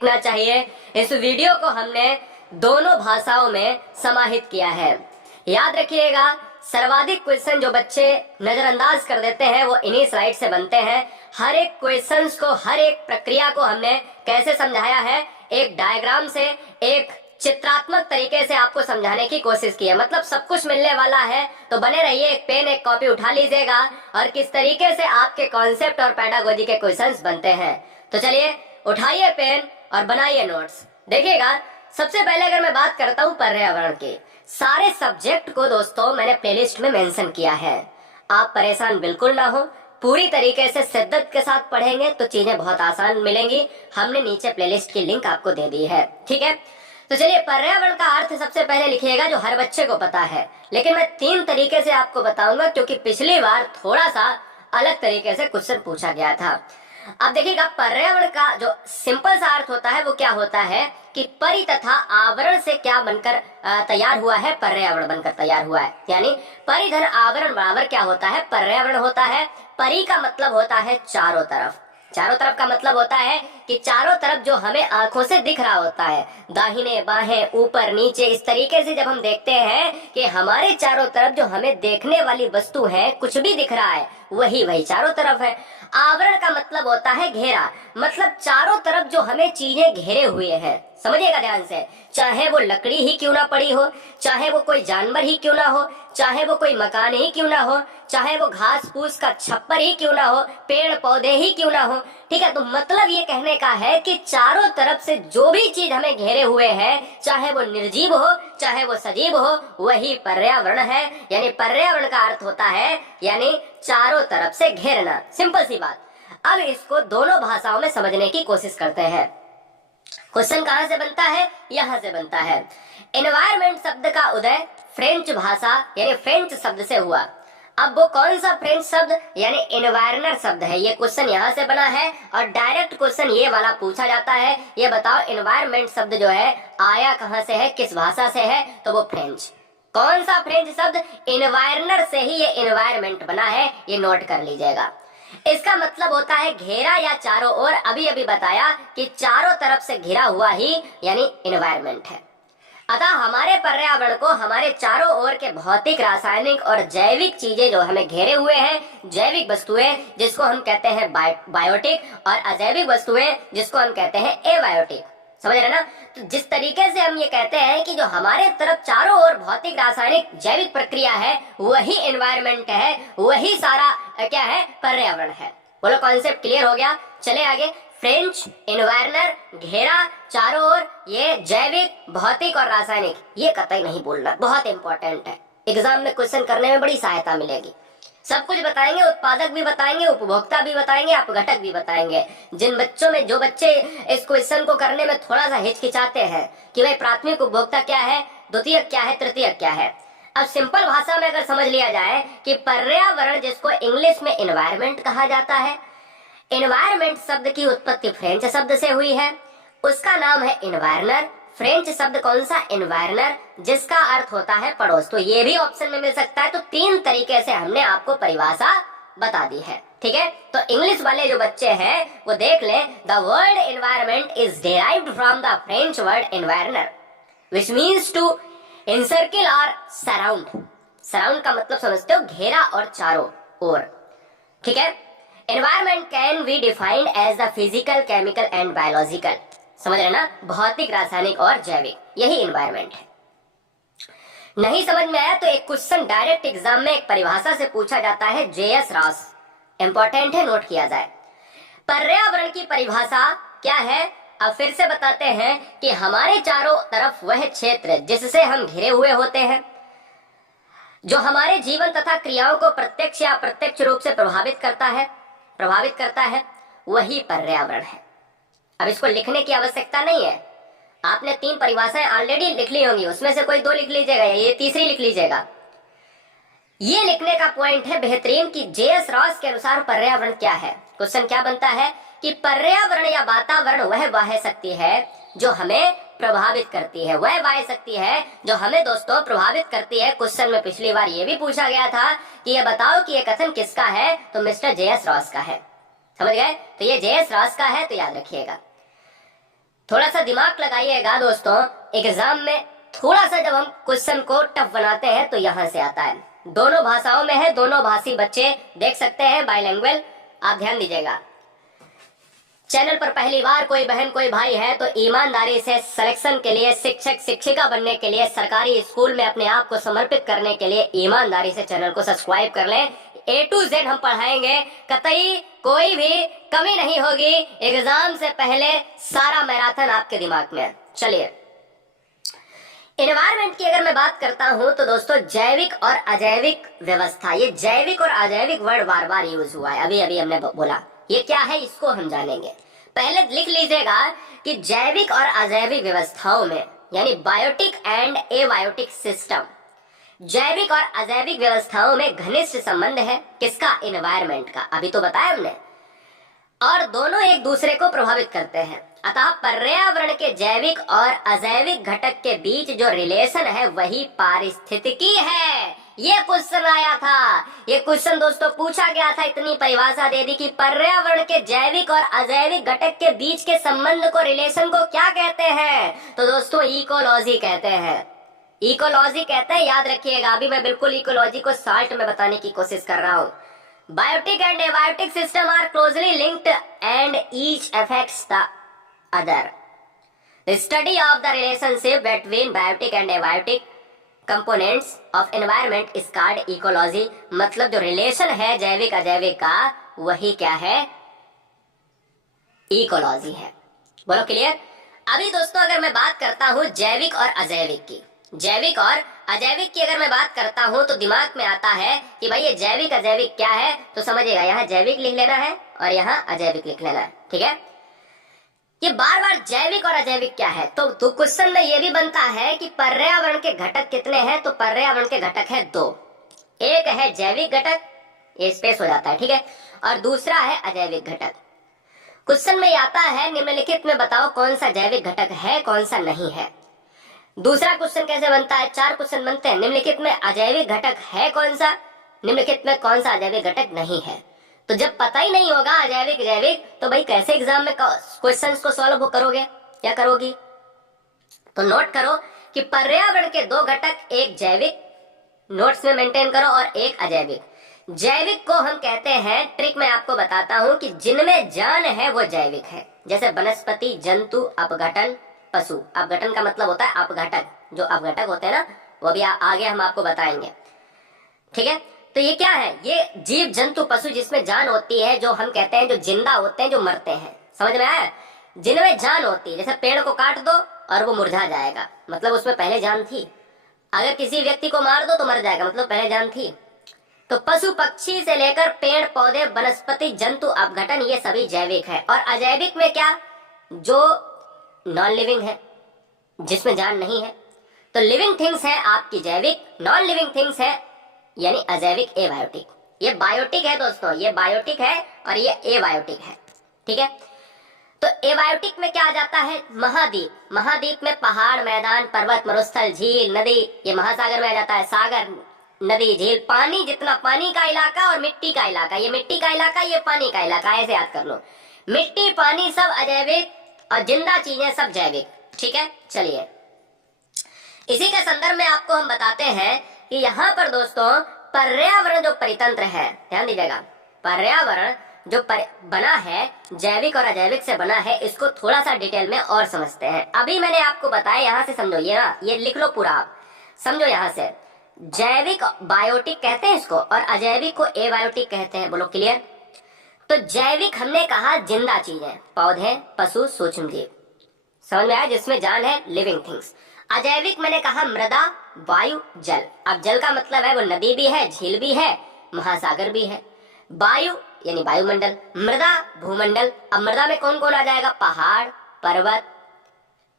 देखना चाहिए। इस वीडियो को हमने दोनों भाषाओं में समाहित किया है। याद रखिएगा, सर्वाधिक क्वेश्चन जो बच्चे नजरअंदाज कर देते हैं वो इन्हीं स्लाइड से बनते हैं। हर एक क्वेश्चंस को, हर एक प्रक्रिया को हमने कैसे समझाया है, एक डायग्राम से, एक चित्रात्मक तरीके से आपको समझाने की कोशिश की है। मतलब सब कुछ मिलने वाला है, तो बने रहिए। एक पेन एक कॉपी उठा लीजिएगा और किस तरीके से आपके कॉन्सेप्ट और पैडागोजी के क्वेश्चंस बनते हैं। तो चलिए उठाइए पेन और बनाइए नोट्स। देखिएगा, सबसे पहले अगर मैं बात करता हूँ पर्यावरण की, सारे सब्जेक्ट को दोस्तों मैंने प्लेलिस्ट में मेंशन किया है। आप परेशान बिल्कुल ना हो, पूरी तरीके से शिद्दत के साथ पढ़ेंगे तो चीजें बहुत आसान मिलेंगी। हमने नीचे प्लेलिस्ट की लिंक आपको दे दी है, ठीक है। तो चलिए, पर्यावरण का अर्थ सबसे पहले लिखिएगा, जो हर बच्चे को पता है, लेकिन मैं 3 तरीके से आपको बताऊंगा क्योंकि पिछली बार थोड़ा सा अलग तरीके से क्वेश्चन पूछा गया था। अब देखिएगा, पर्यावरण का जो सिंपल सा अर्थ होता है वो क्या होता है कि परि तथा आवरण से क्या बनकर तैयार हुआ है, पर्यावरण बनकर तैयार हुआ है। यानी परि धन आवरण बराबर क्या होता है, पर्यावरण होता है। परि का मतलब होता है चारों तरफ। चारों तरफ का मतलब होता है कि चारों तरफ जो हमें आंखों से दिख रहा होता है, दाहिने बाहें ऊपर नीचे, इस तरीके से जब हम देखते हैं कि हमारे चारों तरफ जो हमें देखने वाली वस्तु है, कुछ भी दिख रहा है, वही चारों तरफ है। आवरण का मतलब होता है घेरा, मतलब चारों तरफ जो हमें चीजें घेरे हुए हैं। समझिएगा ध्यान से, चाहे वो लकड़ी ही क्यों ना पड़ी हो, चाहे वो कोई जानवर ही क्यों ना हो, चाहे वो कोई मकान ही क्यों ना हो, चाहे वो घास फूस का छप्पर ही क्यों ना हो, पेड़ पौधे ही क्यों ना हो, ठीक है। तो मतलब ये कहने का है कि चारों तरफ से जो भी चीज हमें घेरे हुए है, चाहे वो निर्जीव हो चाहे वो सजीव हो, वही पर्यावरण है। यानी पर्यावरण का अर्थ होता है यानी चारों तरफ से घेरना। सिंपल सी बात। अब इसको दोनों भाषाओं में समझने की कोशिश करते हैं। क्वेश्चन कहां से बनता है, यहां से बनता है। एनवायरमेंट शब्द का उदय फ्रेंच भाषा यानी फ्रेंच शब्द से हुआ। अब वो कौन सा फ्रेंच शब्द यानी एनवायरनर शब्द है, ये क्वेश्चन यहाँ से बना है। और डायरेक्ट क्वेश्चन ये वाला पूछा जाता है, ये बताओ एनवायरमेंट शब्द जो है आया कहां से है, किस भाषा से है, तो वो फ्रेंच। कौन सा फ्रेंच शब्द, एनवायरनर से ही ये एनवायरमेंट बना है, ये नोट कर लीजिएगा। इसका मतलब होता है घेरा या चारों ओर। अभी अभी बताया कि चारों तरफ से घिरा हुआ ही यानी एनवायरमेंट है। अतः हमारे पर्यावरण को हमारे चारों ओर के भौतिक, रासायनिक और जैविक चीजें जो हमें घेरे हुए हैं, जैविक वस्तुएं जिसको हम कहते हैं बायोटिक, और अजैविक वस्तुएं जिसको हम कहते हैं एबायोटिक। समझ रहे ना। तो जिस तरीके से हम ये कहते हैं कि जो हमारे तरफ चारों ओर भौतिक, रासायनिक, जैविक प्रक्रिया है, वही एनवायरमेंट है, वही सारा क्या है, पर्यावरण है। बोलो, कॉन्सेप्ट क्लियर हो गया। चले आगे। फ्रेंच, एनवायरनर, घेरा, चारों ओर, ये जैविक, भौतिक और रासायनिक, ये कतई नहीं बोलना, बहुत इंपॉर्टेंट है। एग्जाम में क्वेश्चन करने में बड़ी सहायता मिलेगी। सब कुछ बताएंगे, उत्पादक भी बताएंगे, उपभोक्ता भी बताएंगे, अपघटक भी बताएंगे। जिन बच्चों में, जो बच्चे इस क्वेश्चन को करने में थोड़ा सा हिचकिचाते हैं कि भाई प्राथमिक उपभोक्ता क्या है, द्वितीयक क्या है, तृतीयक क्या है। अब सिंपल भाषा में अगर समझ लिया जाए कि पर्यावरण, जिसको इंग्लिश में एनवायरमेंट कहा जाता है, एनवायरमेंट शब्द की उत्पत्ति फ्रेंच शब्द से हुई है, उसका नाम है एनवायरनर। फ्रेंच शब्द कौन सा, एनवायरनर, जिसका अर्थ होता है पड़ोस। तो ये भी ऑप्शन में मिल सकता है। तो 3 तरीके से हमने आपको परिभाषा बता दी है, ठीक है। तो इंग्लिश वाले जो बच्चे हैं वो देख लें, the word environment is derived from the French word environner which means to encircle or surround. Surround का मतलब समझते हो, घेरा और चारों ओर, ठीक है। Environment can be defined as the physical, chemical and biological. समझ रहे ना, भौतिक, रासायनिक और जैविक, यही एनवायरमेंट है। नहीं समझ में आया तो एक क्वेश्चन डायरेक्ट एग्जाम में एक परिभाषा से पूछा जाता है, जेएस रॉस, इंपॉर्टेंट है, नोट किया जाए। पर्यावरण की परिभाषा क्या है, अब फिर से बताते हैं कि हमारे चारों तरफ वह क्षेत्र जिससे हम घिरे हुए होते हैं, जो हमारे जीवन तथा क्रियाओं को प्रत्यक्ष या अप्रत्यक्ष रूप से प्रभावित करता है, वही पर्यावरण है। अब इसको लिखने की आवश्यकता नहीं है, आपने 3 परिभाषाएं ऑलरेडी लिख ली होंगी, उसमें से कोई 2 लिख लीजिएगा, ये तीसरी लिख लीजिएगा। ये लिखने का पॉइंट है बेहतरीन कि जेएस रॉस के अनुसार पर्यावरण क्या है। क्वेश्चन क्या बनता है कि पर्यावरण या वातावरण वह बाह्य शक्ति है जो हमें प्रभावित करती है, वह बाह्य शक्ति है जो हमें दोस्तों प्रभावित करती है। क्वेश्चन में पिछली बार ये भी पूछा गया था कि ये बताओ कि ये कथन किसका है, तो मिस्टर जेएस रॉस का है। समझ गए। तो ये जेएस रॉस का है, तो याद रखिएगा। थोड़ा सा दिमाग लगाइएगा दोस्तों, एग्जाम में थोड़ा सा जब हम क्वेश्चन को टफ बनाते हैं तो यहां से आता है। दोनों भाषाओं में है, दोनों भाषी बच्चे देख सकते हैं, बाइलिंगुअल। आप ध्यान दीजिएगा। चैनल पर पहली बार कोई बहन कोई भाई है तो ईमानदारी से सिलेक्शन के लिए, शिक्षक शिक्षिका बनने के लिए, सरकारी स्कूल में अपने आप को समर्पित करने के लिए ईमानदारी से चैनल को सब्सक्राइब कर लें। A to Z हम पढ़ाएंगे, कतई कोई भी कमी नहीं होगी। एग्जाम से पहले सारा मैराथन आपके दिमाग में। चलिए, एनवायरमेंट की अगर मैं बात करता हूं तो दोस्तों जैविक और अजैविक व्यवस्था, ये जैविक और अजैविक वर्ड बार बार यूज हुआ है, अभी अभी हमने बोला। ये क्या है इसको हम जानेंगे। पहले लिख लीजिएगा कि जैविक और अजैविक व्यवस्थाओं में, यानी बायोटिक एंड एबायोटिक सिस्टम, जैविक और अजैविक व्यवस्थाओं में घनिष्ठ संबंध है। किसका? एनवायरमेंट का, अभी तो बताया हमने। और दोनों एक दूसरे को प्रभावित करते हैं। अतः पर्यावरण के जैविक और अजैविक घटक के बीच जो रिलेशन है वही पारिस्थितिकी है। ये क्वेश्चन आया था, ये क्वेश्चन दोस्तों पूछा गया था, इतनी परिभाषा दे दी कि पर्यावरण के जैविक और अजैविक घटक के बीच के संबंध को, रिलेशन को क्या कहते हैं? तो दोस्तों इकोलॉजी कहते हैं। इकोलॉजी कहते हैं, याद रखिएगा। अभी मैं बिल्कुल इकोलॉजी को शॉर्ट में बताने की कोशिश कर रहा हूँ। Biotic and abiotic system are closely linked and each affects the other. The study of the relationship between biotic and abiotic components of environment is called ecology। मतलब जो रिलेशन है जैविक अजैविक का, वही क्या है? इकोलॉजी है। बोलो क्लियर? अभी दोस्तों अगर मैं बात करता हूं जैविक और अजैविक की, जैविक और अजैविक की अगर मैं बात करता हूं तो दिमाग में आता है कि भाई ये जैविक अजैविक क्या है, तो समझिएगा यहाँ जैविक लिख लेना है और यहाँ अजैविक लिख लेना है। ठीक है, ये बार बार जैविक और अजैविक क्या है, तो क्वेश्चन में ये भी बनता है कि पर्यावरण के घटक कितने हैं, तो पर्यावरण के घटक है 2। एक है जैविक घटक, ये स्पेस हो जाता है, ठीक है, और दूसरा है अजैविक घटक। क्वेश्चन में आता है निम्नलिखित में बताओ कौन सा जैविक घटक है, कौन सा नहीं है। दूसरा क्वेश्चन कैसे बनता है? 4 क्वेश्चन बनते हैं। निम्नलिखित में अजैविक घटक है कौन सा, निम्नलिखित में कौन सा अजैविक घटक नहीं है। तो जब पता ही नहीं होगा अजैविक जैविक, तो भाई कैसे एग्जाम में क्वेश्चंस को सॉल्व करोगे या करोगी? तो नोट करो कि पर्यावरण के 2 घटक, एक जैविक, नोट्स में मेंटेन करो, और एक अजैविक। जैविक को हम कहते हैं, ट्रिक मैं आपको बताता हूं, कि जिनमें जान है वो जैविक है। जैसे वनस्पति, जंतु, अपघटन, पशु। अपघटन का मतलब होता है अपघटक, जो अपघटक होते हैं ना, वो भी आगे हम आपको बताएंगे। ठीक है, तो ये क्या है? ये जीव जंतु पशु जिसमें जान होती है, जो हम कहते हैं जो जिंदा होते हैं, जो मरते हैं। समझ में आया? जिनमें जान होती है, जैसे पेड़ को काट दो और वो मुरझा जाएगा, मतलब उसमें पहले जान थी। अगर किसी व्यक्ति को मार दो तो मर जाएगा, मतलब पहले जान थी। तो पशु पक्षी से लेकर पेड़ पौधे, वनस्पति, जंतु, अपघटन, ये सभी जैविक है। और अजैविक में क्या? जो नॉन लिविंग है, जिसमें जान नहीं है। तो लिविंग थिंग्स है आपकी जैविक, नॉन लिविंग थिंग्स है यानी अजैविक, एबायोटिक। ये बायोटिक है दोस्तों, ये बायोटिक है और ये एबायोटिक है। ठीक है, तो एबायोटिक में क्या आ जाता है? महाद्वीप। महाद्वीप में पहाड़, मैदान, पर्वत, मरुस्थल, झील, नदी। ये महासागर में आ जाता है, सागर, नदी, झील, पानी, जितना पानी का इलाका और मिट्टी का इलाका। ये मिट्टी का इलाका, ये पानी का इलाका, ऐसे याद कर लो। मिट्टी, पानी सब अजैविक और जिंदा चीजें सब जैविक। ठीक है, चलिए इसी के संदर्भ में आपको हम बताते हैं कि यहाँ पर दोस्तों पर्यावरण जो परितंत्र है, ध्यान दीजिएगा, पर्यावरण जो बना है जैविक और अजैविक से बना है, इसको थोड़ा सा डिटेल में और समझते हैं। अभी मैंने आपको बताया, यहाँ से समझो, ये ना, ये लिख लो पूरा, आप समझो। यहाँ से जैविक बायोटिक कहते हैं इसको, और अजैविक को एबायोटिक कहते हैं। बोलो क्लियर? तो जैविक हमने कहा जिंदा चीजें, पौधे, पशु, सूक्ष्म जीव, समझ में आया, जिसमें जान है, लिविंग थिंग्स। अजैविक मैंने कहा मृदा, वायु, जल। अब जल का मतलब है वो नदी भी है, झील भी है, महासागर भी है। वायु यानी वायुमंडल, मृदा, भूमंडल। अब मृदा में कौन कौन आ जाएगा? पहाड़, पर्वत,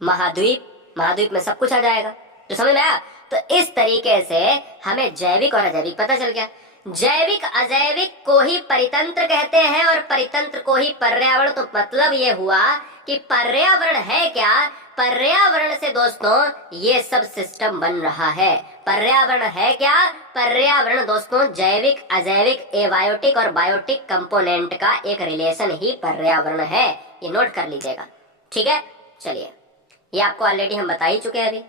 महाद्वीप। महाद्वीप में सब कुछ आ जाएगा। तो समझ में आया? तो इस तरीके से हमें जैविक और अजैविक पता चल गया। जैविक अजैविक को ही परितंत्र कहते हैं और परितंत्र को ही पर्यावरण। तो मतलब ये हुआ कि पर्यावरण है क्या? पर्यावरण से दोस्तों ये सब सिस्टम बन रहा है। पर्यावरण है क्या? पर्यावरण दोस्तों जैविक, अजैविक, एबायोटिक और बायोटिक कंपोनेंट का एक रिलेशन ही पर्यावरण है। ये नोट कर लीजिएगा, ठीक है। चलिए, ये आपको ऑलरेडी हम बता ही चुके हैं अभी।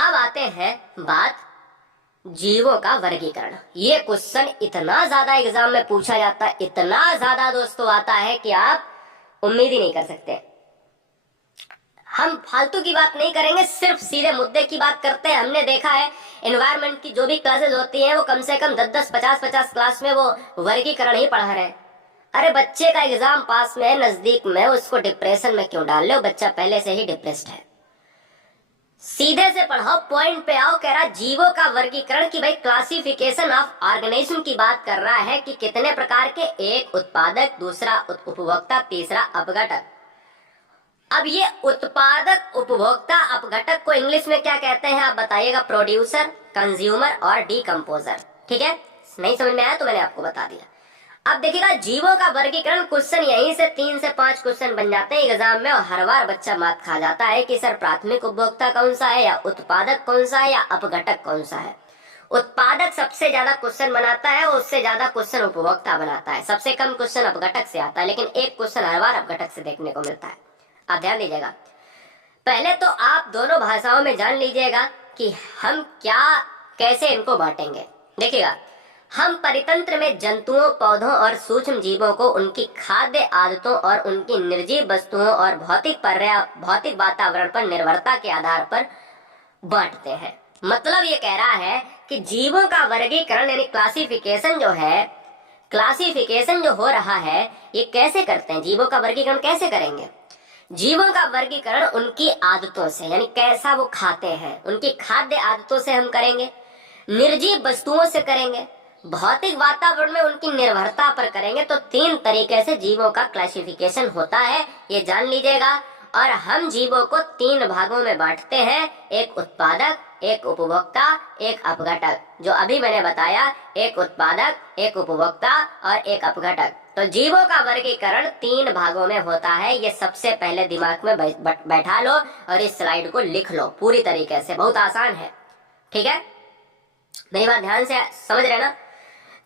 अब आते हैं बात जीवों का वर्गीकरण। ये क्वेश्चन इतना ज्यादा एग्जाम में पूछा जाता है, इतना ज्यादा दोस्तों आता है कि आप उम्मीद ही नहीं कर सकते। हम फालतू की बात नहीं करेंगे, सिर्फ सीधे मुद्दे की बात करते हैं। हमने देखा है एनवायरनमेंट की जो भी क्लासेस होती हैं वो कम से कम 10-10, 50-50 क्लास में वो वर्गीकरण ही पढ़ा रहे हैं। अरे बच्चे का एग्जाम पास में है, नजदीक में, उसको डिप्रेशन में क्यों डाल लो? बच्चा पहले से ही डिप्रेस्ड है। सीधे से पढ़ाओ, पॉइंट पे आओ। कह रहा जीवों का वर्गीकरण की भाई क्लासिफिकेशन ऑफ ऑर्गेनिज्म की बात कर रहा है कि कितने प्रकार के, एक उत्पादक, दूसरा उपभोक्ता, तीसरा अपघटक। अब ये उत्पादक, उपभोक्ता, अपघटक को इंग्लिश में क्या कहते हैं आप बताइएगा? प्रोड्यूसर, कंज्यूमर और डीकंपोजर। ठीक है, नहीं समझ में आया तो मैंने आपको बता दिया। अब देखिएगा जीवों का वर्गीकरण क्वेश्चन यहीं से 3 से 5 क्वेश्चन बन जाते हैं एग्जाम में, और हर बार बच्चा मात खा जाता है कि सर प्राथमिक उपभोक्ता कौन सा है, या उत्पादक कौन सा है, या अपघटक कौन सा है। उत्पादक सबसे ज्यादा क्वेश्चन बनाता है, उससे ज्यादा क्वेश्चन उपभोक्ता बनाता है, सबसे कम क्वेश्चन अपघटक से आता है, लेकिन एक क्वेश्चन हर बार अपघटक से देखने को मिलता है। आप ध्यान दीजिएगा। पहले तो आप दोनों भाषाओं में जान लीजिएगा कि हम क्या, कैसे इनको बांटेंगे। देखिएगा, हम परितंत्र में जंतुओं, पौधों और सूक्ष्म जीवों को उनकी खाद्य आदतों और उनकी निर्जीव वस्तुओं और भौतिक वातावरण पर निर्भरता के आधार पर बांटते हैं। मतलब ये कह रहा है कि जीवों का वर्गीकरण यानी क्लासिफिकेशन जो है, क्लासिफिकेशन जो हो रहा है ये कैसे करते हैं? जीवों का वर्गीकरण कैसे करेंगे? जीवों का वर्गीकरण उनकी आदतों से, यानी कैसा वो खाते हैं, उनकी खाद्य आदतों से हम करेंगे, निर्जीव वस्तुओं से करेंगे, भौतिक वातावरण में उनकी निर्भरता पर करेंगे। तो 3 तरीके से जीवों का क्लासिफिकेशन होता है, ये जान लीजिएगा। और हम जीवों को 3 भागों में बांटते हैं, एक उत्पादक, एक उपभोक्ता, एक अपघटक। जो अभी मैंने बताया, एक उत्पादक, एक उपभोक्ता और एक अपघटक। तो जीवों का वर्गीकरण 3 भागों में होता है। ये सबसे पहले दिमाग में बैठा लो और इस स्लाइड को लिख लो पूरी तरीके से, बहुत आसान है। ठीक है, मेरी बात ध्यान से समझ रहे ना?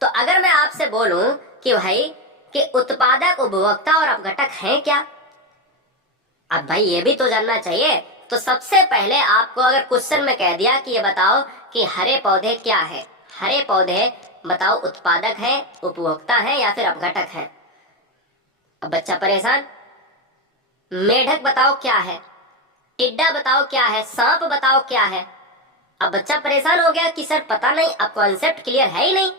तो अगर मैं आपसे बोलूं कि भाई कि उत्पादक, उपभोक्ता और अपघटक हैं क्या, अब भाई ये भी तो जानना चाहिए। तो सबसे पहले आपको अगर क्वेश्चन में कह दिया कि ये बताओ कि हरे पौधे क्या है, हरे पौधे बताओ उत्पादक है, उपभोक्ता है या फिर अपघटक है? अब बच्चा परेशान। मेढक बताओ क्या है, टिड्डा बताओ क्या है, सांप बताओ क्या है। अब बच्चा परेशान हो गया कि सर पता नहीं, अब कॉन्सेप्ट क्लियर है ही नहीं।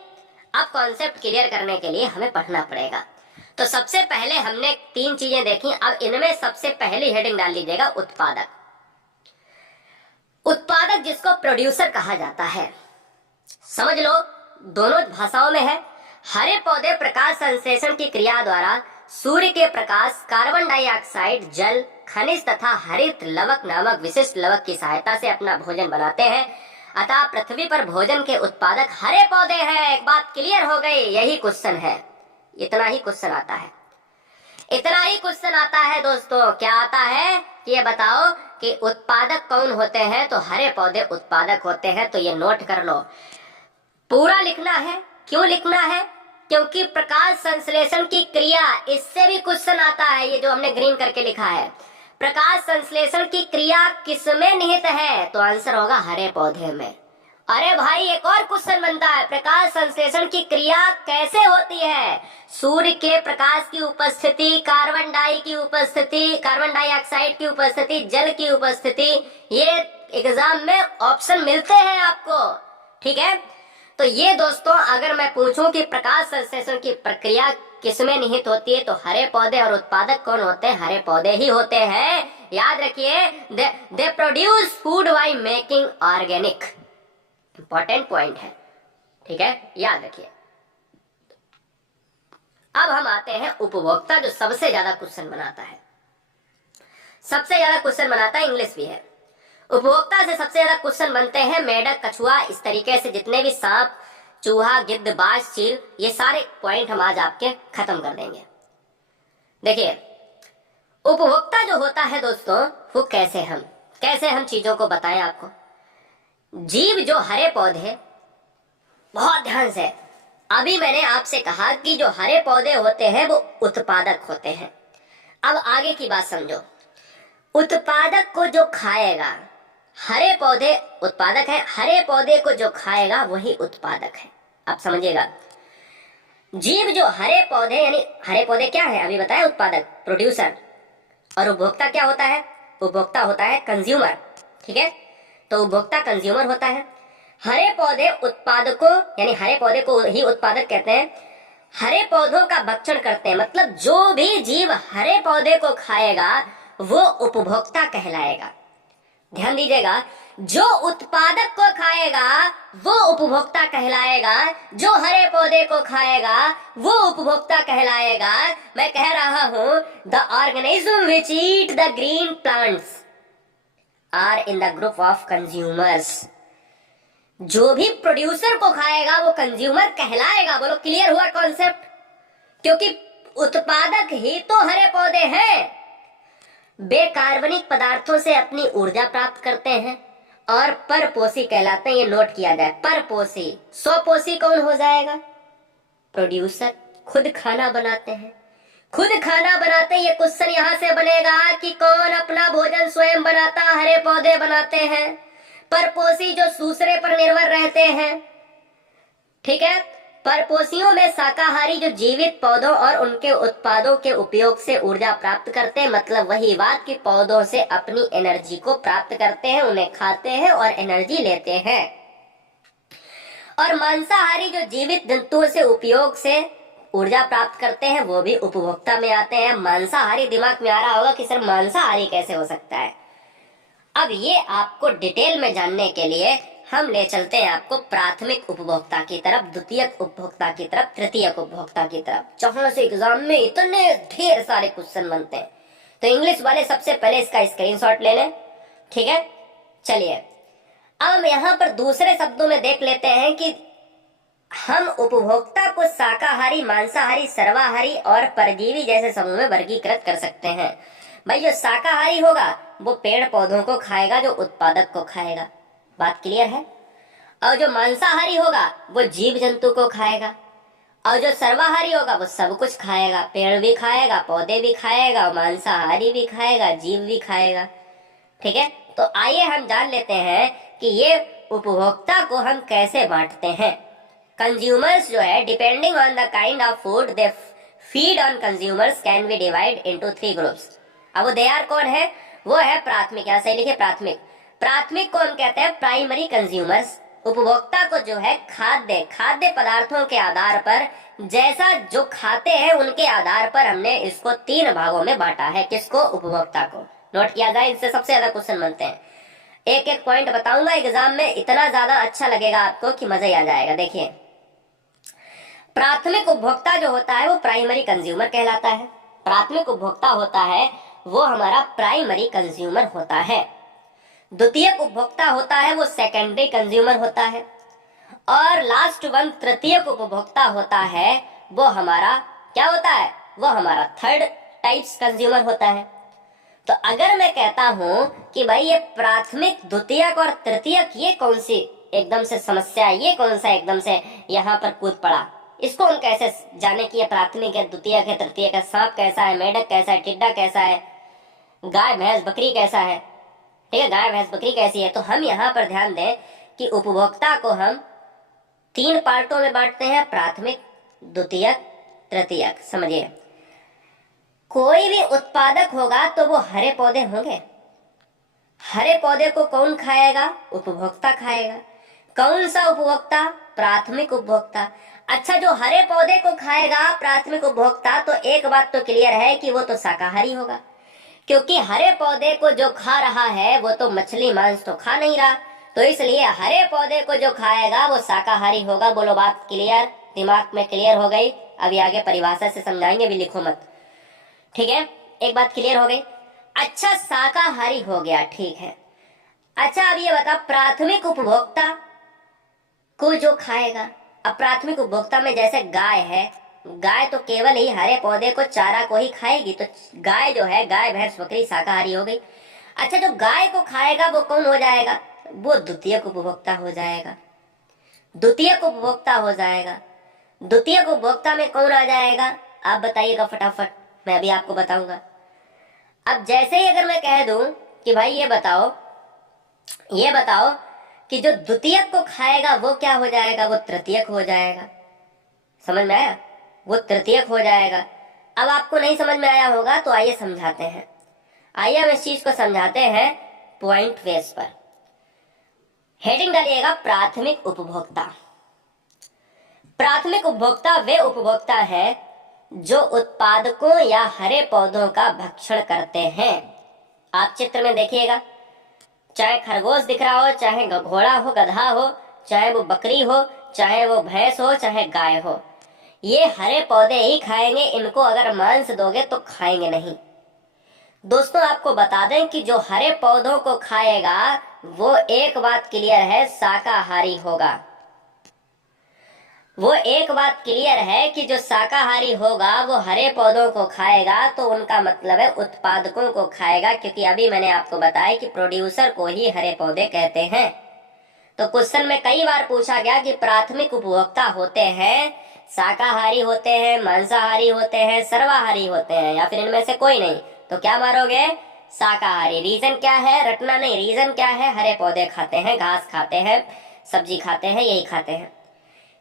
अब कॉन्सेप्ट क्लियर करने के लिए हमें पढ़ना पड़ेगा। तो सबसे पहले हमने 3 चीजें देखी। अब इनमें सबसे पहली हेडिंग डाल लीजिएगा उत्पादक। उत्पादक जिसको प्रोड्यूसर कहा जाता है, समझ लो दोनों भाषाओं में है। हरे पौधे प्रकाश संश्लेषण की क्रिया द्वारा सूर्य के प्रकाश, कार्बन डाइऑक्साइड, जल, खनिज तथा हरित लवक नामक विशिष्ट लवक की सहायता से अपना भोजन बनाते हैं। अतः पृथ्वी पर भोजन के उत्पादक हरे पौधे हैं। एक बात क्लियर हो गई, यही क्वेश्चन है। इतना ही क्वेश्चन आता है, इतना ही क्वेश्चन आता है दोस्तों। क्या आता है कि ये बताओ कि उत्पादक कौन होते हैं? तो हरे पौधे उत्पादक होते हैं। तो ये नोट कर लो, पूरा लिखना है। क्यों लिखना है? क्योंकि प्रकाश संश्लेषण की क्रिया, इससे भी क्वेश्चन आता है। ये जो हमने ग्रीन करके लिखा है, प्रकाश संश्लेषण की क्रिया किसमें निहित है? तो आंसर होगा हरे पौधे में। अरे भाई एक और क्वेश्चन बनता है, प्रकाश संश्लेषण की क्रिया कैसे होती है? सूर्य के प्रकाश की उपस्थिति, कार्बन डाइऑक्साइड की उपस्थिति, जल की उपस्थिति, ये एग्जाम में ऑप्शन मिलते हैं आपको। ठीक है, तो ये दोस्तों अगर मैं पूछूं कि प्रकाश संश्लेषण की प्रक्रिया किसमें निहित होती है, तो हरे पौधे। और उत्पादक कौन होते हैं? हरे पौधे ही होते हैं। याद रखिए, they produce food by making organic. Important point है, ठीक है, याद रखिए। अब हम आते हैं उपभोक्ता, जो सबसे ज्यादा क्वेश्चन बनाता है, सबसे ज्यादा क्वेश्चन बनाता है, इंग्लिश भी है। उपभोक्ता से सबसे ज्यादा क्वेश्चन बनते हैं मेढक, कछुआ, इस तरीके से जितने भी सांप, चूहा, गिद्ध, बाज, चील, ये सारे पॉइंट हम आज आपके खत्म कर देंगे। देखिए, उपभोक्ता जो होता है दोस्तों, वो कैसे हम चीजों को बताएं आपको। जीव जो हरे पौधे, बहुत ध्यान से, अभी मैंने आपसे कहा कि जो हरे पौधे होते हैं वो उत्पादक होते हैं। अब आगे की बात समझो। उत्पादक को जो खाएगा, हरे पौधे उत्पादक है, हरे पौधे को जो खाएगा वही उत्पादक है। आप समझिएगा, जीव जो हरे पौधे, यानी हरे पौधे क्या है अभी बताया, उत्पादक प्रोड्यूसर, और उपभोक्ता क्या होता है, उपभोक्ता होता है कंज्यूमर। ठीक है, तो उपभोक्ता कंज्यूमर होता है। हरे पौधे उत्पादकों, यानी हरे पौधे को ही उत्पादक कहते हैं, हरे पौधों का भक्षण करते हैं, मतलब जो भी जीव हरे पौधे को खाएगा वो उपभोक्ता कहलाएगा। ध्यान दीजिएगा, जो उत्पादक को खाएगा वो उपभोक्ता कहलाएगा, जो हरे पौधे को खाएगा वो उपभोक्ता कहलाएगा। मैं कह रहा हूं, the organism which eat the green plants are in the group of consumers. जो भी प्रोड्यूसर को खाएगा वो कंज्यूमर कहलाएगा। बोलो क्लियर हुआ कॉन्सेप्ट? क्योंकि उत्पादक ही तो हरे पौधे हैं। बेकार्बनिक पदार्थों से अपनी ऊर्जा प्राप्त करते हैं और परपोषी कहलाते हैं। ये नोट किया जाए, परपोषी। स्वपोषी कौन हो जाएगा? प्रोड्यूसर। खुद खाना बनाते हैं, खुद खाना बनाते हैं। ये क्वेश्चन यहां से बनेगा कि कौन अपना भोजन स्वयं बनाता? हरे पौधे बनाते हैं। परपोषी जो दूसरे पर निर्भर रहते हैं। ठीक है, परपोषियों में शाकाहारी जो जीवित पौधों और उनके उत्पादों के उपयोग से ऊर्जा प्राप्त करते हैं। मतलब वही बात कि पौधों से अपनी एनर्जी को प्राप्त करते हैं, उन्हें खाते हैं और एनर्जी लेते हैं। और मांसाहारी जो जीवित जंतुओं से उपयोग से ऊर्जा प्राप्त करते हैं, वो भी उपभोक्ता में आते हैं। मांसाहारी, दिमाग में आ रहा होगा कि सर मांसाहारी कैसे हो सकता है। अब ये आपको डिटेल में जानने के लिए हम ले चलते हैं आपको प्राथमिक उपभोक्ता की तरफ, द्वितीयक उपभोक्ता की तरफ, तृतीयक उपभोक्ता की तरफ, जहां से एग्जाम में इतने ढेर सारे क्वेश्चन बनते हैं। तो इंग्लिश वाले सबसे पहले इसका स्क्रीनशॉट ले लें। ठीक है, चलिए अब हम यहाँ पर दूसरे शब्दों में देख लेते हैं कि हम उपभोक्ता को शाकाहारी, मांसाहारी, सर्वाहारी और परजीवी जैसे समूह में वर्गीकृत कर सकते हैं। भाई जो शाकाहारी होगा वो पेड़ पौधों को खाएगा, जो उत्पादक को खाएगा। बात क्लियर है? और जो मांसाहारी होगा वो जीव जंतु को खाएगा, और जो सर्वाहारी होगा वो सब कुछ खाएगा। पेड़ भी खाएगा, पौधे भी खाएगा, मांसाहारी भी खाएगा, जीव भी खाएगा। ठीक है, तो आइए हम जान लेते हैं कि ये उपभोक्ता को हम कैसे बांटते हैं। कंज्यूमर्स जो है, depending on the kind of food they feed on consumers can be divide into 3 groups. अब वो दे आर कौन है? वो है प्राथमिक। यहाँ से लिखे प्राथमिक। प्राथमिक को हम कहते हैं प्राइमरी कंज्यूमर्स। उपभोक्ता को जो है खाद्य पदार्थों के आधार पर, जैसा जो खाते हैं उनके आधार पर हमने इसको 3 भागों में बांटा है। किसको? उपभोक्ता को। नोट किया जाए, इससे सबसे ज्यादा क्वेश्चन बनते हैं। एक एक पॉइंट बताऊंगा एग्जाम में, इतना ज्यादा अच्छा लगेगा आपको कि मजा ही आ जाएगा। देखिए, प्राथमिक उपभोक्ता जो होता है वो प्राइमरी कंज्यूमर कहलाता है। प्राथमिक उपभोक्ता होता है वो हमारा प्राइमरी कंज्यूमर होता है। द्वितीयक उपभोक्ता होता है वो सेकेंडरी कंज्यूमर होता है। और लास्ट वन तृतीयक उपभोक्ता होता है, वो हमारा क्या होता है? वो हमारा थर्ड टाइप्स कंज्यूमर होता है। तो अगर मैं कहता हूं कि भाई ये प्राथमिक, द्वितीयक और तृतीयक, ये कौन सी एकदम से समस्या है, ये कौन सा एकदम से यहाँ पर कूद पड़ा, इसको हम कैसे जाने कि ये प्राथमिक है, द्वितीयक है, तृतीयक है? सांप कैसा है, मेढक कैसा है, टिड्डा कैसा है, गाय भैंस बकरी कैसा है? ठीक है, गाय भैंस बकरी कैसी है? तो हम यहाँ पर ध्यान दें कि उपभोक्ता को हम 3 पार्टों में बांटते हैं, प्राथमिक, द्वितीयक, तृतीयक। समझिए, कोई भी उत्पादक होगा तो वो हरे पौधे होंगे। हरे पौधे को कौन खाएगा? उपभोक्ता खाएगा। कौन सा उपभोक्ता? प्राथमिक उपभोक्ता। अच्छा, जो हरे पौधे को खाएगा प्राथमिक उपभोक्ता, तो एक बात तो क्लियर है कि वो तो शाकाहारी होगा, क्योंकि हरे पौधे को जो खा रहा है वो तो मछली मांस तो खा नहीं रहा। तो इसलिए हरे पौधे को जो खाएगा वो शाकाहारी होगा। बोलो बात क्लियर? दिमाग में क्लियर हो गई? अभी आगे परिभाषा से समझाएंगे, भी लिखो मत। ठीक है, एक बात क्लियर हो गई। अच्छा, शाकाहारी हो गया, ठीक है। अच्छा, अब ये बता, प्राथमिक उपभोक्ता को जो खाएगा, अब प्राथमिक उपभोक्ता में जैसे गाय है, गाय तो केवल ही हरे पौधे को, चारा को ही खाएगी। तो गाय जो है, गाय भैंस बकरी शाकाहारी हो गई। अच्छा, जो गाय को खाएगा वो कौन हो जाएगा? वो द्वितीयक उपभोक्ता हो जाएगा। द्वितीयक उपभोक्ता हो जाएगा। द्वितीयक उपभोक्ता में कौन आ जाएगा? आप बताइएगा फटाफट, मैं अभी आपको बताऊंगा। अब जैसे ही अगर मैं कह दूं कि भाई ये बताओ कि जो द्वितीयक को खाएगा वो क्या हो जाएगा, वो तृतीयक हो जाएगा। समझ में आया, वो तृतीयक हो जाएगा। अब आपको नहीं समझ में आया होगा तो आइए समझाते हैं, आइए हम इस चीज को समझाते हैं पॉइंट बेस पर। हेडिंग डालिएगा प्राथमिक उपभोक्ता। प्राथमिक उपभोक्ता वे उपभोक्ता है जो उत्पादकों या हरे पौधों का भक्षण करते हैं। आप चित्र में देखिएगा, चाहे खरगोश दिख रहा हो, चाहे घोड़ा हो, गधा हो, चाहे वो बकरी हो, चाहे वो भैंस हो, चाहे गाय हो, ये हरे पौधे ही खाएंगे। इनको अगर मांस दोगे तो खाएंगे नहीं। दोस्तों आपको बता दें कि जो हरे पौधों को खाएगा वो एक बात क्लियर है, शाकाहारी होगा। वो एक बात क्लियर है कि जो शाकाहारी होगा वो हरे पौधों को खाएगा, तो उनका मतलब है उत्पादकों को खाएगा, क्योंकि अभी मैंने आपको बताया कि प्रोड्यूसर को ही हरे पौधे कहते हैं। तो क्वेश्चन में कई बार पूछा गया कि प्राथमिक उपभोक्ता होते हैं, शाकाहारी होते हैं, मांसाहारी होते हैं, सर्वाहारी होते हैं, या फिर इनमें से कोई नहीं, तो क्या मारोगे, शाकाहारी। रीजन क्या है, रटना नहीं, रीजन क्या है, हरे पौधे खाते हैं, घास खाते हैं, सब्जी खाते हैं, यही खाते हैं।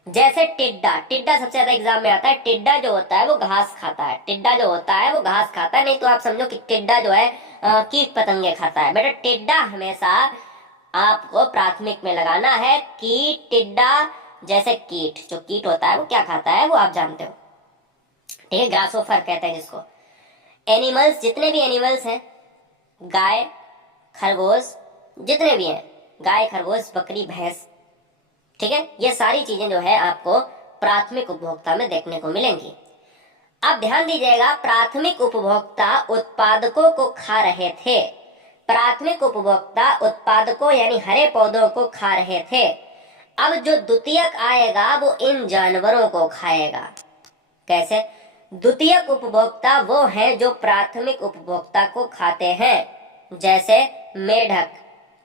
जैसे टिड्डा, टिड्डा सबसे ज्यादा एग्जाम में आता है। टिड्डा जो होता है वो घास खाता है, टिड्डा जो होता है वो घास खाता है। नहीं तो आप समझो कि टिड्डा जो है कीट पतंगे खाता है। बेटा टिड्डा हमेशा आपको प्राथमिक में लगाना है। कीट, टिड्डा, जैसे कीट, जो कीट होता है वो क्या खाता है वो आप जानते हो, ठीक है, ग्रासोफर कहते हैं जिसको। एनिमल्स, जितने भी एनिमल्स हैं, गाय, खरगोश, जितने भी हैं, गाय, खरगोश, बकरी, भैंस, ठीक है, ये सारी चीजें जो है आपको प्राथमिक उपभोक्ता में देखने को मिलेंगी। अब ध्यान दीजिएगा, प्राथमिक उपभोक्ता उत्पादकों को खा रहे थे। प्राथमिक उपभोक्ता उत्पादकों यानी हरे पौधों को खा रहे थे। अब जो द्वितीयक आएगा वो इन जानवरों को खाएगा। कैसे? द्वितीयक उपभोक्ता वो है जो प्राथमिक उपभोक्ता को खाते हैं। जैसे मेढक।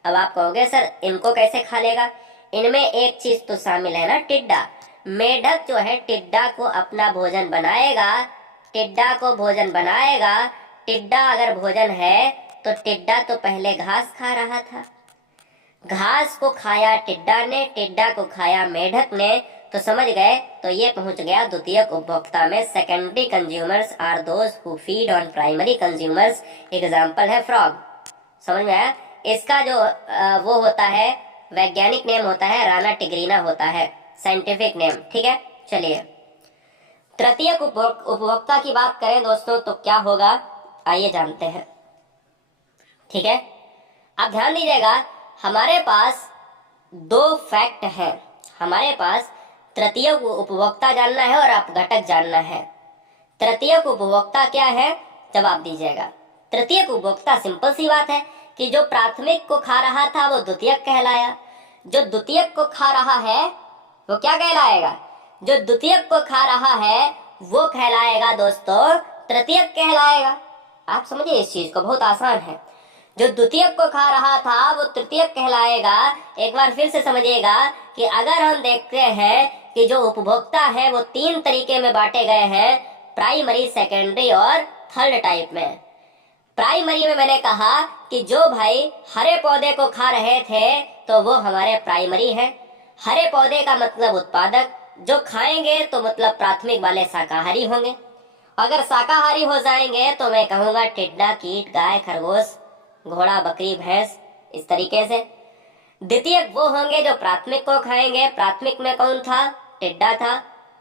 अब आप कहोगे सर इनको कैसे खा लेगा? इनमें एक चीज तो शामिल है ना, टिड्डा। मेढक जो है टिड्डा को अपना भोजन बनाएगा, टिड्डा को भोजन बनाएगा। टिड्डा अगर भोजन है तो टिड्डा तो पहले घास खा रहा था, घास को खाया टिड्डा ने, टिड्डा को खाया मेढक ने, तो समझ गए, तो ये पहुंच गया द्वितीयक उपभोक्ता में। Secondary consumers are those who feed on primary consumers. Example है फ्रॉग। समझ में आया? इसका जो वो होता है वैज्ञानिक नेम होता है राना टिग्रीना होता है, साइंटिफिक नेम, ठीक है। चलिए तृतीयक उपभोक्ता की बात करें दोस्तों तो क्या होगा, आइए जानते हैं, ठीक है। अब ध्यान दीजिएगा, हमारे पास दो फैक्ट है। हमारे पास तृतीयक उपभोक्ता जानना है और अपघटक जानना है। तृतीयक उपभोक्ता क्या है, जवाब दीजिएगा। तृतीयक उपभोक्ता सिंपल सी बात है कि जो प्राथमिक को खा रहा था वो द्वितीयक कहलाया, जो द्वितीयक को खा रहा है वो क्या कहलाएगा, जो द्वितीयक को खा रहा है वो कहलाएगा दोस्तों तृतीयक कहलाएगा। आप समझिए इस चीज को, बहुत आसान है। जो द्वितीयक को खा रहा था वो तृतीयक कहलाएगा। एक बार फिर से समझिएगा कि अगर हम देखते हैं कि जो उपभोक्ता है वो तीन तरीके में बांटे गए हैं, प्राइमरी, सेकेंडरी और थर्ड टाइप में। प्राइमरी में मैंने कहा कि जो भाई हरे पौधे को खा रहे थे तो वो हमारे प्राइमरी हैं। हरे पौधे का मतलब उत्पादक, जो खाएंगे तो मतलब प्राथमिक वाले शाकाहारी होंगे। अगर शाकाहारी हो जाएंगे तो मैं कहूंगा टिड्डा, कीट, गाय, खरगोश, घोड़ा, बकरी, भैंस, इस तरीके से। द्वितीयक वो होंगे जो प्राथमिक को खाएंगे। प्राथमिक में कौन था? टिड्डा था।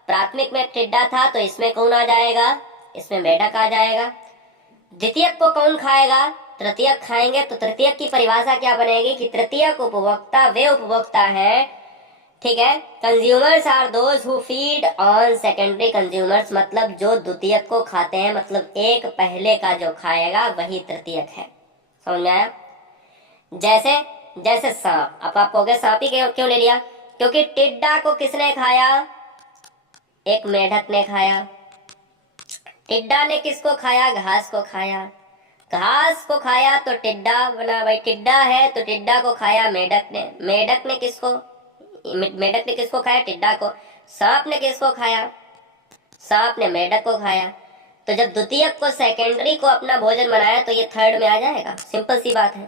प्राथमिक में टिड्डा था तो इसमें कौन आ जाएगा? इसमें मेढक आ जाएगा। द्वितीयक को कौन खाएगा? तृतीयक खाएंगे। तो तृतीयक की परिभाषा क्या बनेगी कि तृतीयक उपभोक्ता वे उपभोक्ता है, ठीक है। Consumers are those who feed on secondary consumers, मतलब जो द्वितीयक को खाते हैं, मतलब एक पहले का जो खाएगा वही तृतीयक है। समझ में आया? जैसे सांप। अब आप कहोगे सांप ही क्यों ले लिया? क्योंकि टिड्डा को किसने खाया? एक मेढक ने खाया। टिड्डा ने किसको खाया? घास को खाया। घास को खाया तो टिड्डा बना, भाई टिड्डा है तो टिड्डा को खाया मेढक ने। मेढक ने किसको खाया? टिड्डा को। सांप ने किसको खाया? सांप ने मेढक को खाया। तो जब द्वितीयक को सेकेंडरी को अपना भोजन बनाया तो ये थर्ड में आ जाएगा। सिंपल सी बात है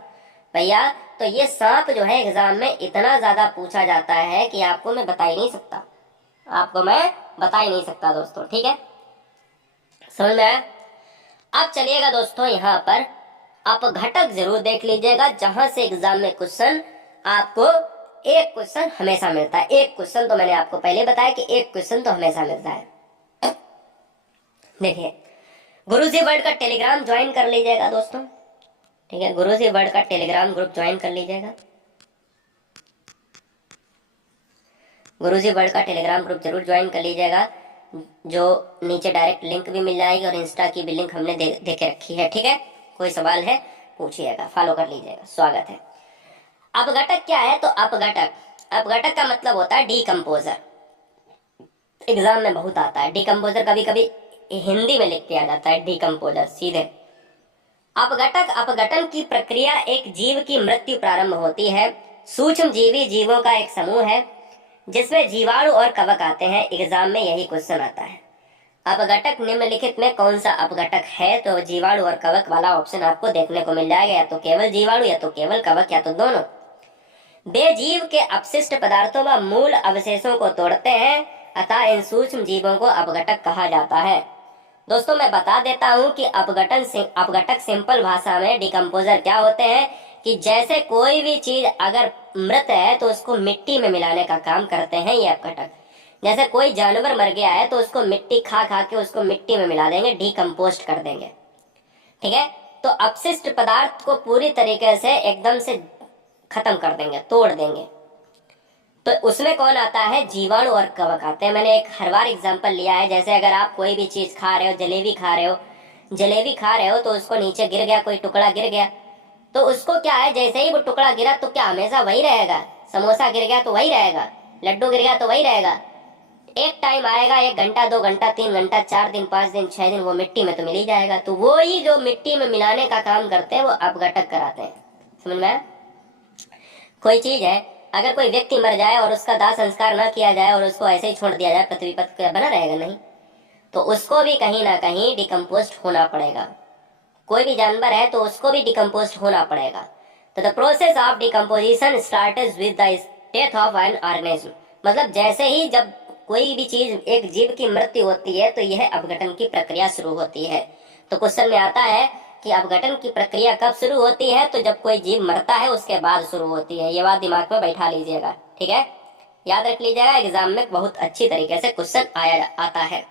भैया। तो ये सांप जो है एग्जाम में इतना ज्यादा पूछा जाता है कि आपको मैं बता ही नहीं सकता, आपको मैं बता ही नहीं सकता दोस्तों। ठीक है, समझ में आया? अब चलिएगा दोस्तों, यहाँ पर आप घटक जरूर देख लीजिएगा, जहां से एग्जाम में क्वेश्चन आपको एक क्वेश्चन हमेशा मिलता है। एक क्वेश्चन तो मैंने आपको पहले बताया कि एक क्वेश्चन तो हमेशा मिलता है। देखिए, गुरुजी वर्ल्ड का टेलीग्राम ज्वाइन कर लीजिएगा दोस्तों। ठीक है, गुरुजी वर्ल्ड का टेलीग्राम ग्रुप ज्वाइन कर लीजिएगा। गुरुजी वर्ल्ड का टेलीग्राम ग्रुप जरूर ज्वाइन कर लीजिएगा, जो नीचे डायरेक्ट लिंक भी मिल जाएगी और इंस्टा की भी लिंक हमने दे के रखी है। ठीक है, कोई सवाल है पूछिएगा, फॉलो कर लीजिएगा, स्वागत है। अपघटक क्या है? तो अपघटक का मतलब होता है डीकंपोजर। एग्जाम में बहुत आता है डीकंपोजर, कभी कभी हिंदी में लिख के आ जाता है डीकंपोजर सीधे। अपघटन की प्रक्रिया एक जीव की मृत्यु प्रारंभ होती है। सूक्ष्म जीवी जीवों का एक समूह है जिसमें जीवाणु और कवक आते हैं। एग्जाम में यही क्वेश्चन आता है, अपघटक निम्नलिखित में कौन सा अपघटक है? तो जीवाणु और कवक वाला ऑप्शन आपको देखने को मिल जाएगा, या तो केवल जीवाणु, या तो केवल कवक, या तो दोनों। वे जीव के अपशिष्ट पदार्थों व मूल अवशेषों को तोड़ते हैं, अतः इन सूक्ष्म जीवों को अपघटक कहा जाता है। दोस्तों मैं बता देता हूं कि अपघटक सिंपल भाषा में डिकम्पोजर क्या होते हैं कि जैसे कोई भी चीज अगर मृत है तो उसको मिट्टी में मिलाने का काम करते हैं ये अपघटक। जैसे कोई जानवर मर गया है तो उसको मिट्टी खा खा के उसको मिट्टी में मिला देंगे, डिकम्पोस्ट कर देंगे। ठीक है, तो अपशिष्ट पदार्थ को पूरी तरीके से एकदम से खत्म कर देंगे, तोड़ देंगे। तो उसमें कौन आता है? जीवाणु और कवक आते हैं। मैंने एक हर बार एग्जाम्पल लिया है, जैसे अगर आप कोई भी चीज खा रहे हो, जलेबी खा रहे हो तो उसको नीचे गिर गया, कोई टुकड़ा गिर गया, तो उसको क्या है, जैसे ही वो टुकड़ा गिरा तो क्या हमेशा वही रहेगा? समोसा गिर गया तो वही रहेगा, लड्डू गिर गया तो वही रहेगा। एक टाइम आएगा, 1 घंटा, 2 घंटा, 3 घंटा, 4 दिन, 5 दिन, 6 दिन, वो मिट्टी में तो मिल ही जाएगा। तो वो ही जो मिट्टी में मिलाने का काम करते हैं वो अपघटक कराते हैं। समझ में? कोई चीज है, अगर कोई व्यक्ति मर जाए और उसका दाह संस्कार न किया जाए और उसको ऐसे ही छोड़ दिया जाए पृथ्वी पर, क्या बना रहेगा? नहीं, तो उसको भी कहीं ना कहीं डिकम्पोस्ट होना पड़ेगा। कोई भी जानवर है तो उसको भी डिकम्पोस्ट होना पड़ेगा। तो the process of decomposition starts with the death of an organism. मतलब जैसे ही जब कोई भी चीज, एक जीव की मृत्यु होती है तो यह अपघटन की प्रक्रिया शुरू होती है। तो क्वेश्चन में आता है कि अपघटन की प्रक्रिया कब शुरू होती है? तो जब कोई जीव मरता है उसके बाद शुरू होती है। ये बात दिमाग में बैठा लीजिएगा। ठीक है, याद रख लीजिएगा, एग्जाम में बहुत अच्छी तरीके से क्वेश्चन आता है।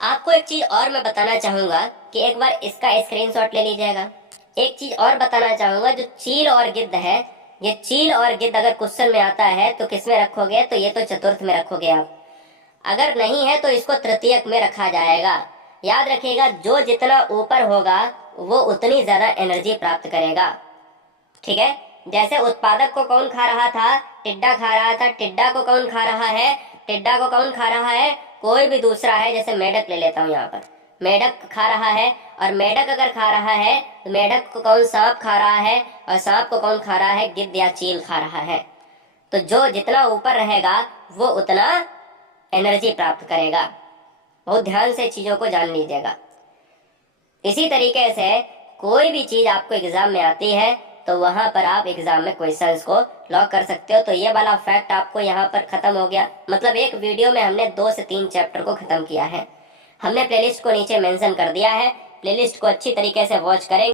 आपको एक चीज और मैं बताना चाहूंगा कि एक बार इसका स्क्रीनशॉट ले लीजिएगा। एक चीज और बताना चाहूंगा, जो चील और गिद्ध है, ये चील और गिद्ध अगर क्वेश्चन में आता है तो किस में रखोगे? तो ये तो चतुर्थ में रखोगे आप। अगर नहीं है तो इसको तृतीयक में रखा जाएगा। याद रखिएगा, जो जितना ऊपर होगा वो उतनी ज्यादा एनर्जी प्राप्त करेगा। ठीक है, जैसे उत्पादक को कौन खा रहा था? टिड्डा खा रहा था। टिड्डा को कौन खा रहा है? टिड्डा को कौन खा रहा है? कोई भी दूसरा है। जैसे मेढक ले लेता हूँ, यहाँ पर मेढक खा रहा है, और मेढक अगर खा रहा है तो मेढक को कौन? सांप खा रहा है, और सांप को कौन खा रहा है? गिद्ध या चील खा रहा है। तो जो जितना ऊपर रहेगा वो उतना एनर्जी प्राप्त करेगा। बहुत ध्यान से चीजों को जान लीजिएगा। इसी तरीके से कोई भी चीज आपको एग्जाम में आती है तो वहां पर आप एग्जाम में क्वेश्चंस को लॉक कर सकते हो। तो ये वाला फैक्ट आपको यहाँ पर खत्म हो गया। मतलब एक वीडियो में हमने 2 से 3 चैप्टर को खत्म किया है। हमने प्लेलिस्ट को नीचे मेंशन कर दिया है, प्लेलिस्ट को अच्छी तरीके से वॉच करें।